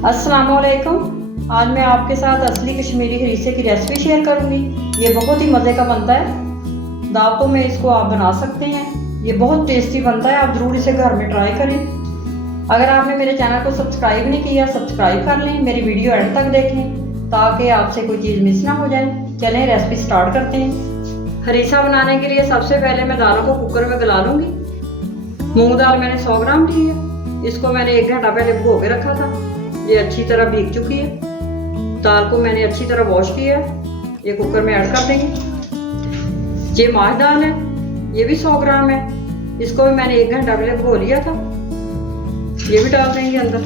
अस्सलामुअलैकुम। आज मैं आपके साथ असली कश्मीरी हरीसे की रेसिपी शेयर करूंगी। ये बहुत ही मज़े का बनता है। दावतों में इसको आप बना सकते हैं। ये बहुत टेस्टी बनता है, आप ज़रूर इसे घर में ट्राई करें। अगर आपने मेरे चैनल को सब्सक्राइब नहीं किया, सब्सक्राइब कर लें, मेरी वीडियो एंड तक देखें ताकि आपसे कोई चीज़ मिस ना हो जाए। चलें रेसिपी स्टार्ट करते हैं। हरीसा बनाने के लिए सबसे पहले मैं दालों को कुकर में गला लूँगी। मूँग दाल मैंने 100 ग्राम ली है। इसको मैंने 1 घंटा पहले भिगो के रखा था। ये अच्छी तरह भीग चुकी है। दाल को मैंने अच्छी तरह वॉश किया है। ये कुकर में ऐड कर देंगे। ये माश दाल है, ये भी 100 ग्राम है। इसको भी मैंने 1 घंटा पहले भिगो लिया था। ये भी डाल देंगे अंदर।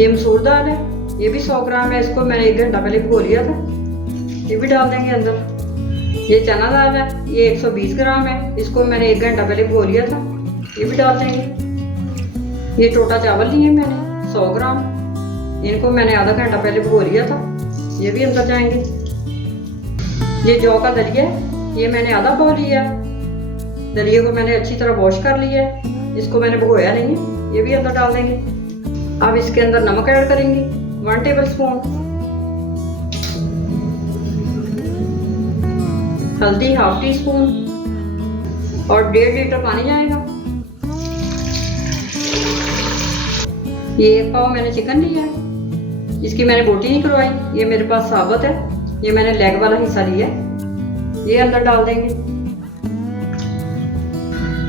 ये मसूर दाल है, ये भी 100 ग्राम है। इसको मैंने 1 घंटा पहले भिगो लिया था। ये भी डाल देंगे अंदर। ये चना दाल है, ये 120 ग्राम है। इसको मैंने 1 घंटा पहले भिगो लिया था। ये भी डाल देंगे। ये टोटा चावल लिए मैंने 100 ग्राम। इनको मैंने आधा घंटा पहले भिगो लिया था। ये भी अंदर जाएंगे। ये जौ का दलिया है, ये मैंने आधा पाव लिया। दलिए को मैंने अच्छी तरह वॉश कर लिया है। इसको मैंने भिगोया नहीं है। ये भी अंदर डाल देंगे। अब इसके अंदर नमक ऐड करेंगे 1 टेबल स्पून, हल्दी 1/2 टी स्पून और 1.5 लीटर पानी जाएगा। ये 1 पाव मैंने चिकन लिया है। इसकी मैंने बोटी नहीं करवाई, ये मेरे पास साबुत है। ये मैंने लेग वाला हिस्सा लिया है। ये अंदर डाल देंगे।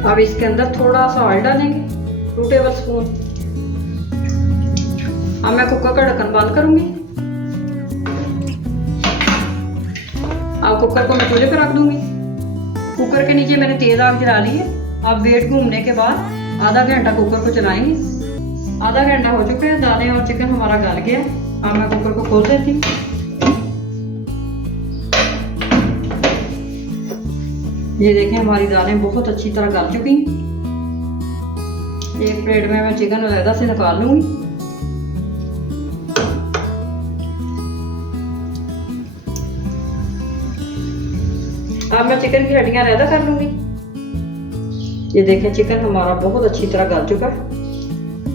अब इसके अंदर थोड़ा सा ऑयल डालेंगे 2 टेबल स्पून। अब मैं कुकर का ढक्कन बंद करूंगी। अब कुकर को मैं चूल्हे पर रख दूंगी। कुकर के नीचे मैंने तेज आग जला ली है। अब वेट घूमने के बाद आधा घंटा कुकर को चलाएंगे। आधा घंटा हो चुका है, दालें और चिकन हमारा गल गया है। अब मैं कुकर को खोल देती हूँ। ये देखें हमारी दालें बहुत अच्छी तरह गल चुकी हैं। एक प्लेट में मैं चिकन अलग से निकाल लूंगी। अब मैं चिकन की हड्डियां अलग कर लूंगी। ये देखें चिकन हमारा बहुत अच्छी तरह गल चुका है।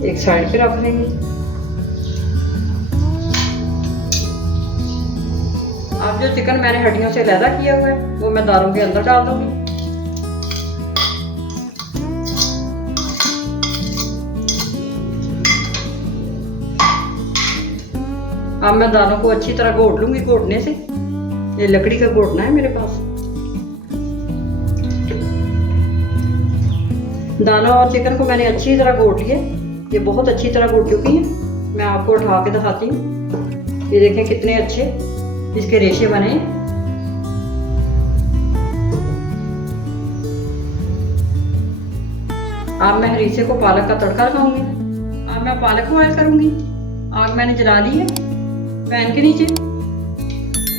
एक साइड पे रख लेंगे। अब जो चिकन मैंने हड्डियों से अलग किया हुआ है वो मैं दालों के अंदर डाल दूंगी। अब मैं दालों को अच्छी तरह घोट लूंगी। घोटने से ये लकड़ी का घोटना है मेरे पास। दालों और चिकन को मैंने अच्छी तरह घोट लिया। ये बहुत अच्छी तरह घुट चुकी है। मैं आपको उठा के दिखाती हूँ। ये देखें कितने अच्छे इसके रेशे बने हैं। अब मैं हरीसे को पालक का तड़का लगाऊंगी। अब मैं पालक बॉयल करूंगी। आग मैंने जला ली है। पैन के नीचे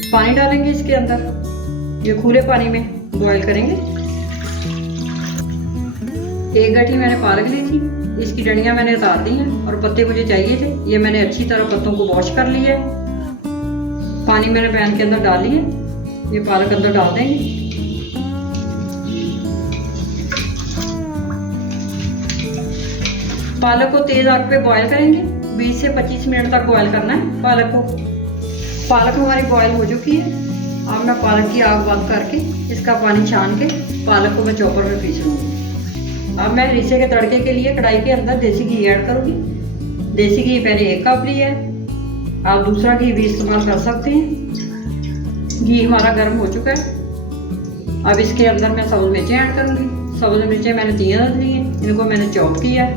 पानी डालेंगे इसके अंदर। ये खुले पानी में बॉयल करेंगे। 1 गठी मैंने पालक ली थी। इसकी डंडियां मैंने उतार दी हैं और पत्ते मुझे चाहिए थे। ये मैंने अच्छी तरह पत्तों को वॉश कर लिया है। पानी मैंने पैन के अंदर डाल लिया। ये पालक अंदर डाल देंगे। पालक को तेज आग पे बॉयल करेंगे। 20 से 25 मिनट तक बॉयल करना है पालक को। पालक हमारी बॉयल हो चुकी है। अब मैं पालक की आग बंद करके इसका पानी छान के पालक को मैं चॉपर में पीस लूँगी। अब मैं हरीसे के तड़के के लिए कढ़ाई के अंदर देसी घी ऐड करूंगी। देसी घी मैंने 1 कप लिया है। आप दूसरा घी भी इस्तेमाल कर सकते हैं। घी हमारा गर्म हो चुका है। अब इसके अंदर मैं सब्ज़ मिर्चें ऐड करूंगी। सब्ज़ मिर्चें मैंने 3 ली हैं। इनको मैंने चॉप किया है।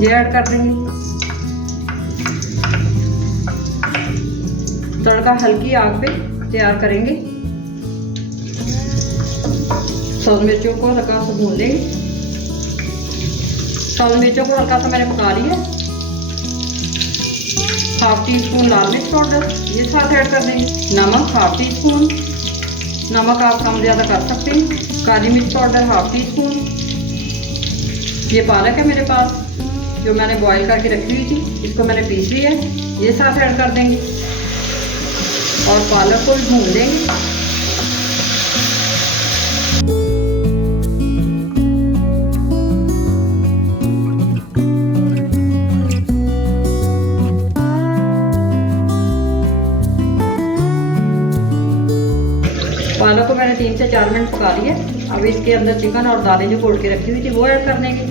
ये ऐड कर देंगे। तड़का हल्की आग पे तैयार करेंगे। सब्ज़ मिर्चों को हल्का सा भून लेंगे। सब्ज़ मिर्चों को हल्का सा मैंने पका लिया। 1/2 टी स्पून लाल मिर्च पाउडर ये साथ ऐड कर देंगे। नमक 1/2 टी स्पून। नमक आप कम ज़्यादा कर सकते हैं। काली मिर्च पाउडर 1/2 टी स्पून। ये पालक है मेरे पास जो मैंने बॉईल करके रखी हुई थी। इसको मैंने पीस लिया है। ये साथ ऐड कर देंगे और पालक को भी भून देंगे। 4 मिनट पका लिया। अब इसके अंदर चिकन और दालें जो घोल के रखी हुई थी वो ऐड कर देंगे।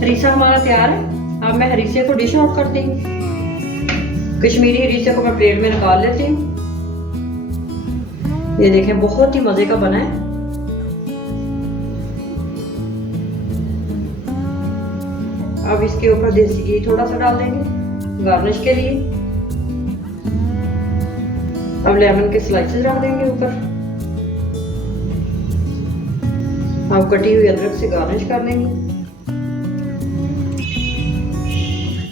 हरीसा हमारा तैयार है। अब मैं हरीसे को डिश आउट कर दूंगी। कश्मीरी हरीसे को मैं प्लेट में निकाल लेती हूँ। ये देखें बहुत ही मजे का बना है। अब इसके ऊपर देसी घी थोड़ा सा डाल देंगे गार्निश के लिए। अब लेमन के स्लाइसेस डाल देंगे ऊपर। अब कटी हुई अदरक से गार्निश कर देंगे।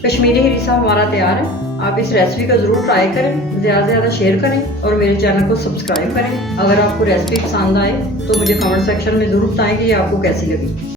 कश्मीरी हरीसा हमारा तैयार है। आप इस रेसिपी को ज़रूर ट्राई करें, ज़्यादा से ज़्यादा शेयर करें और मेरे चैनल को सब्सक्राइब करें। अगर आपको रेसिपी पसंद आए तो मुझे कमेंट सेक्शन में ज़रूर बताएं कि ये आपको कैसी लगी।